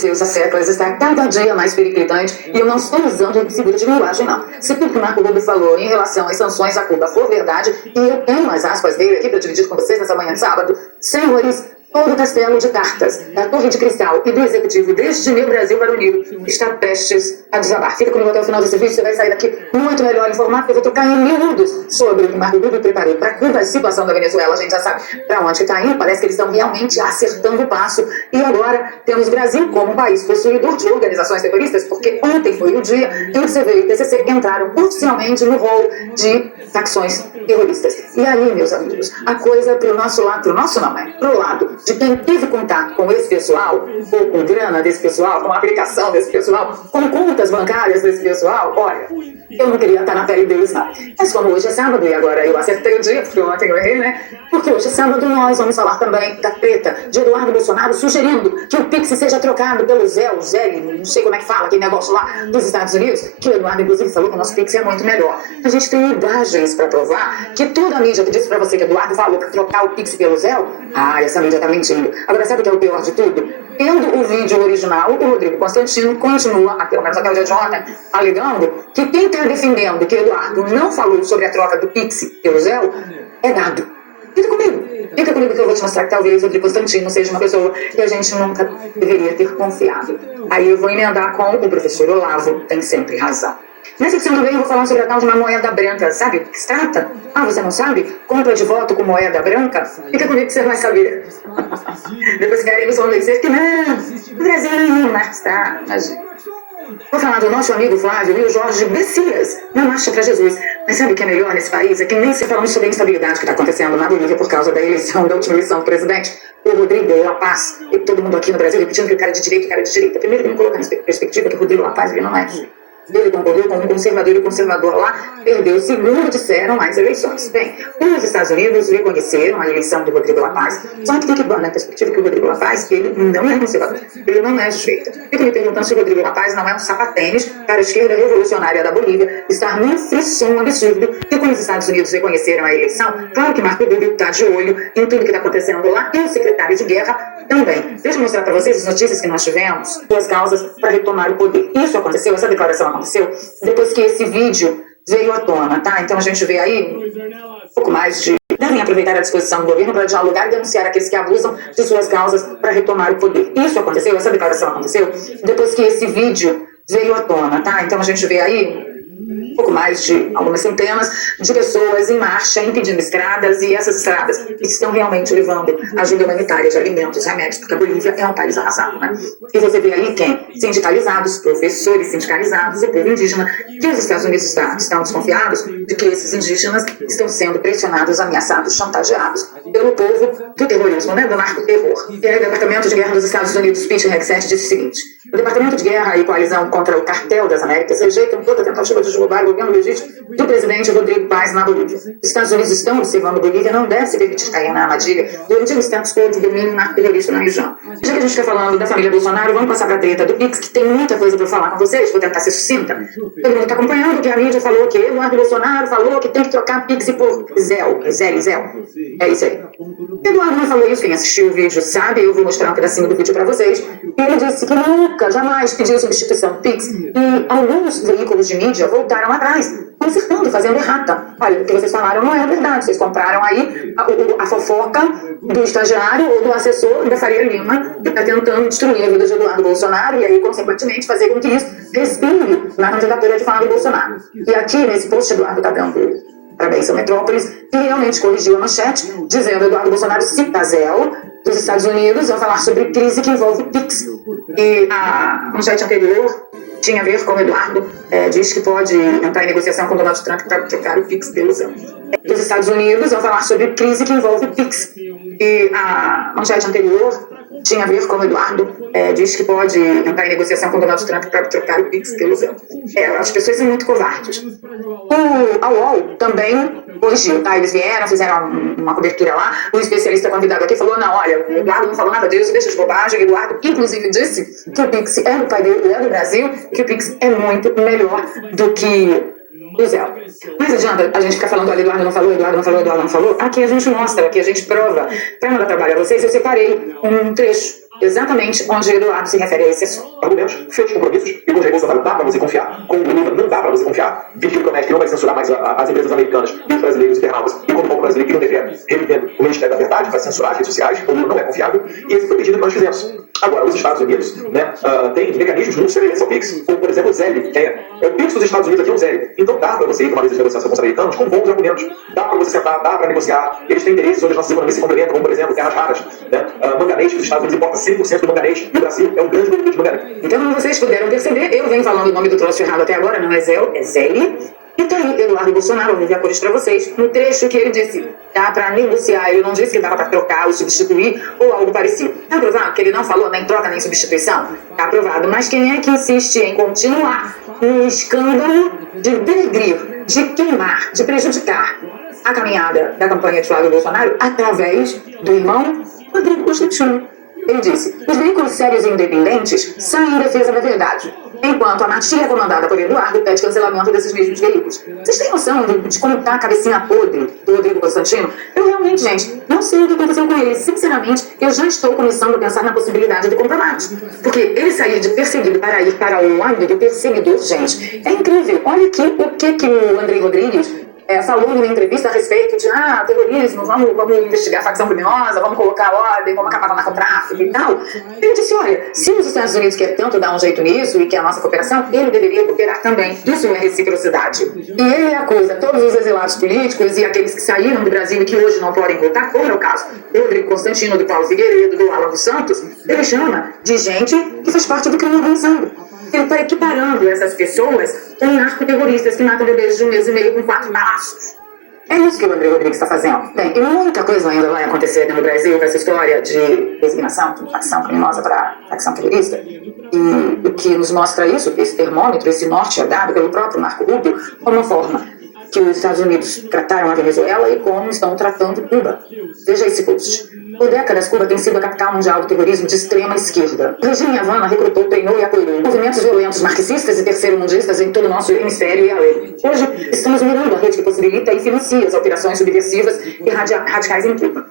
Seus afetos está cada dia mais periclitante e eu não estou usando figura de linguagem, não. Se tudo que o Marco Rubio falou em relação às sanções à Cuba for verdade, e eu tenho as aspas dele aqui para dividir com vocês nessa manhã de sábado, senhores, todo o castelo de cartas, da Torre de Cristal e do Executivo deste meu Brasil varonil está prestes a desabar. Fica comigo até o final desse vídeo, você vai sair daqui muito melhor informado, porque eu vou tocar em miúdos sobre o que Marco Rubio preparou para Cuba, a situação da Venezuela. A gente já sabe para onde está indo, parece que eles estão realmente acertando o passo. E agora temos o Brasil como um país possuidor de organizações terroristas, porque ontem foi o dia em que CV e PCC entraram oficialmente no rol de facções terroristas. E aí, meus amigos, a coisa para o nosso lado, para o nosso não, é para o lado de quem teve contato com esse pessoal, ou com grana desse pessoal, com a aplicação desse pessoal, com contas bancárias desse pessoal, olha, eu não queria estar na pele deles, não. Mas como hoje é sábado, e agora eu acertei o dia, porque ontem eu errei, né? Porque hoje é sábado, nós vamos falar também da treta de Eduardo Bolsonaro sugerindo que o Pix seja trocado pelo Zé, não sei como é que fala, aquele negócio lá dos Estados Unidos, que o Eduardo, inclusive, falou que o nosso Pix é muito melhor. A gente tem imagens para provar que toda a mídia que disse para você que Eduardo falou para trocar o Pix pelo Zé, essa mídia tá mentindo. Agora, sabe o que é o pior de tudo? Tendo o vídeo original, o Rodrigo Constantino continua, pelo menos até o dia de ontem, alegando que quem está defendendo que Eduardo não falou sobre a troca do Pix pelo Zé é dado. Fica comigo que eu vou te mostrar que talvez o Rodrigo Constantino seja uma pessoa que a gente nunca deveria ter confiado. Aí eu vou emendar com o professor Olavo, tem sempre razão. Nessa edição também eu vou falar sobre a tal de uma moeda branca. Sabe o que se trata? Você não sabe? Compra de voto com moeda branca? Fica comigo que você vai saber. Depois querem vão dizer que não, o Brasil não, mas tá, imagina. Vou falar do nosso amigo Flávio e o Jorge Messias na Marcha para Jesus. Mas sabe o que é melhor nesse país? É que nem se falamos sobre a instabilidade que está acontecendo na Bolívia por causa da eleição, da última eleição do presidente, o Rodrigo La Paz, e todo mundo aqui no Brasil repetindo que o cara é de direita, o cara é de direita. Primeiro, tem que colocar em perspectiva que o Rodrigo La Paz ele não é. Ele concordou com um conservador e o conservador lá perdeu, segundo disseram, as eleições. Bem, os Estados Unidos reconheceram a eleição do Rodrigo La Paz, só que tem que botar na perspectiva que o Rodrigo La Paz, ele não é conservador, ele não é de direita. Fico me perguntando se o Rodrigo La Paz não é um sapatênis para a esquerda revolucionária da Bolívia estar num frisson absurdo que quando os Estados Unidos reconheceram a eleição, claro que Marco Rubio está de olho em tudo que está acontecendo lá, e o secretário de guerra também. Deixa eu mostrar para vocês as notícias que nós tivemos, duas causas para retomar o poder. Isso aconteceu, essa declaração aconteceu depois que esse vídeo veio à tona, tá? Então a gente vê aí um pouco mais de... Devem aproveitar a disposição do governo para dialogar e denunciar aqueles que abusam de suas causas para retomar o poder. Isso aconteceu, essa declaração aconteceu depois que esse vídeo veio à tona, tá? Então a gente vê aí um pouco mais de algumas centenas de pessoas em marcha, impedindo estradas, e essas estradas estão realmente levando ajuda humanitária de alimentos, remédios, porque a Bolívia é um país arrasado, né? E você vê aí quem? Sindicalizados, professores sindicalizados, o povo indígena, que os Estados Unidos estão desconfiados de que esses indígenas estão sendo pressionados, ameaçados, chantageados pelo povo do terrorismo, né? Do narcoterror. E aí o Departamento de Guerra dos Estados Unidos, Pete Hegseth, disse o seguinte: o Departamento de Guerra e coalizão contra o cartel das Américas rejeitam toda tentativa de derrubar o governo legítimo do presidente Rodrigo Paz na Bolívia. Os Estados Unidos estão observando a Bolívia, não deve se permitir cair na armadilha durante o status quo de domínio narco-terrorista na região. Já que a gente está falando da família Bolsonaro, vamos passar para a treta do Pix, que tem muita coisa para falar com vocês, vou tentar ser sucinta. Todo mundo está acompanhando que a mídia falou que Eduardo Bolsonaro falou que tem que trocar Pix por Zéu. É isso aí. Eduardo não falou isso, quem assistiu o vídeo sabe, eu vou mostrar um pedacinho do vídeo para vocês. Ele disse que nunca, jamais pediu substituição do Pix, e alguns veículos de mídia voltaram atrás, consertando, fazendo errata. Olha, o que vocês falaram não é verdade, vocês compraram aí a fofoca do estagiário ou do assessor da Faria Lima, que está tentando destruir a vida de Eduardo Bolsonaro e aí, consequentemente, fazer com que isso respire na candidatura de Flávio Bolsonaro. E aqui, nesse post, Eduardo está dando parabéns ao Metrópolis, que realmente corrigiu a manchete, dizendo Eduardo Bolsonaro cita Zéu dos Estados Unidos, vai falar sobre crise que envolve Pix. E a manchete anterior tinha a ver com o Eduardo, diz que pode entrar em negociação com Donald Trump para trocar o Pix pelo Zéu. Dos Estados Unidos, vai falar sobre crise que envolve Pix. E a manchete anterior tinha a ver com o Eduardo, diz que pode entrar em negociação com Donald Trump para trocar o Pix pelo Zéu. As pessoas são muito covardes. A UOL também corrigiu, tá? Eles vieram, fizeram uma cobertura lá, o especialista convidado aqui falou, não, olha, o Eduardo não falou nada disso, deixa de bobagem. Eduardo, inclusive, disse que o Pix é do pai dele, é do Brasil, que o Pix é muito melhor do que o Zéu. Mas adianta a gente ficar falando, olha, Eduardo não falou, Eduardo não falou, Eduardo não falou. Aqui a gente mostra, aqui a gente prova. Para mandar trabalho a vocês, eu separei um trecho exatamente onde Eduardo se refere a esse assunto. Argumentos, feitos compromissos, e com Jair Bolsonaro dá para você confiar. Com o Lula não dá para você confiar. Vídeo que ele promete que não vai censurar mais as empresas americanas e os brasileiros internautas. E como o povo brasileiro que não defende, revivendo o Ministério da Verdade, vai censurar as redes sociais, o Lula não é confiável. E esse foi o pedido que nós fizemos. Agora, os Estados Unidos, né, têm mecanismos muito semelhantes ao PIX, como, por exemplo, o ZEL, que é o PIX dos Estados Unidos, aqui é o ZEL. Então dá para você ir para uma mesa de negociação com os americanos com bons argumentos. Dá para você sentar, dá para negociar. Eles têm interesses onde as nossas economias se complementam, como, por exemplo, terras raras. Né? Manganês, que os Estados Unidos importam 100% do manganês. E o Brasil é um grande produtor de manganês. Então, como vocês puderam perceber, eu venho falando o nome do troço errado até agora, não é ZEL, é ZEL. E tá aí, Eduardo Bolsonaro, vou ver a cores para vocês. No trecho que ele disse, dá para negociar, ele não disse que dava para trocar ou substituir ou algo parecido. Tá aprovado que ele não falou nem troca nem substituição? Tá aprovado. Mas quem é que insiste em continuar no escândalo de denegrir, de queimar, de prejudicar a caminhada da campanha de Flávio Bolsonaro através do irmão Rodrigo Constantino? Ele disse, os veículos sérios e independentes saem em defesa da verdade, enquanto a matilha comandada por Eduardo pede cancelamento desses mesmos veículos. Vocês têm noção de como está a cabecinha podre do Rodrigo Constantino? Eu realmente, gente, não sei o que aconteceu com ele. Sinceramente, eu já estou começando a pensar na possibilidade de compromisso. Porque ele sair de perseguido para ir para o âmbito perseguidor, gente, é incrível. Olha aqui o que o Andrei Rodrigues falou numa entrevista a respeito de terrorismo, vamos investigar a facção criminosa, vamos colocar ordem, vamos acabar com o narcotráfico e tal. Ele disse, olha, se os Estados Unidos querem tanto dar um jeito nisso e quer a nossa cooperação, ele deveria cooperar também. Isso é reciprocidade. E ele acusa todos os exilados políticos e aqueles que saíram do Brasil e que hoje não podem voltar, como é o caso do Rodrigo Constantino, do Paulo Figueiredo, do Alan dos Santos, ele chama de gente que faz parte do crime organizado. Ele está equiparando essas pessoas com narcoterroristas que matam bebês de 1 mês e meio com 4 balaços. É isso que o André Rodrigues está fazendo. Bem, e muita coisa ainda vai acontecer no Brasil com essa história de designação de facção criminosa para facção terrorista. E o que nos mostra isso, que esse termômetro, esse norte é dado pelo próprio Marco Rubio, como uma forma que os Estados Unidos trataram a Venezuela e como estão tratando Cuba. Veja esse post. Por décadas, Cuba tem sido a capital mundial do terrorismo de extrema esquerda. O regime Havana recrutou, treinou e apoiou movimentos violentos marxistas e terceiro-mundistas em todo o nosso hemisfério e além. Hoje, estamos mirando a rede que possibilita e financia as operações subversivas e radicais em Cuba.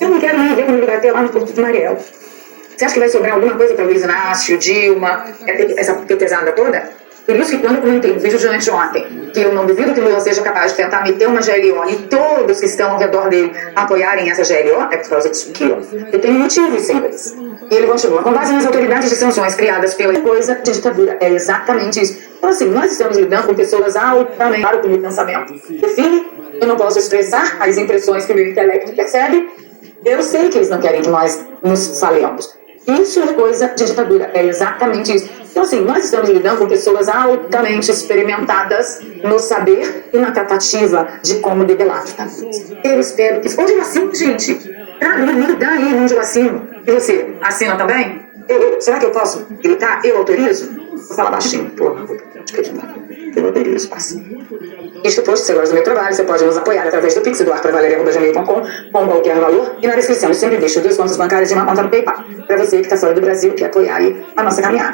Eu não quero nem ver como ele vai ter lá no Porto de Mariel. Você acha que vai sobrar alguma coisa para Luiz Inácio, Dilma, essa petezada toda? Por isso que quando eu comentei no vídeo de anteontem que eu não duvido que Lula seja capaz de tentar meter uma GLO e todos que estão ao redor dele apoiarem essa GLO, é por causa disso aqui, ó. Eu tenho motivos simples. E ele continua, com base nas autoridades de sanções criadas pela coisa de ditadura. É exatamente isso. Então assim, nós estamos lidando com pessoas altamente para o meu pensamento. Enfim, eu não posso expressar as impressões que o meu intelecto percebe. Eu sei que eles não querem que nós nos falemos. Isso é coisa de ditadura, é exatamente isso. Então, assim, nós estamos lidando com pessoas altamente experimentadas no saber e na tratativa de como debelar ditaduras. Eu espero que... Onde eu assino, gente? Me dá aí onde eu assino. E você, assina também? Será que eu posso gritar? Eu autorizo? Vou falar baixinho, porra. Eu autorizo, parceiro. Isto posto, você gosta do meu trabalho, você pode nos apoiar através do Pix, doar@valeria.gmail.com, com qualquer valor. E na descrição eu sempre deixo 2 contas bancárias e uma conta no PayPal, para você que está fora do Brasil, quer apoiar aí a nossa caminhada.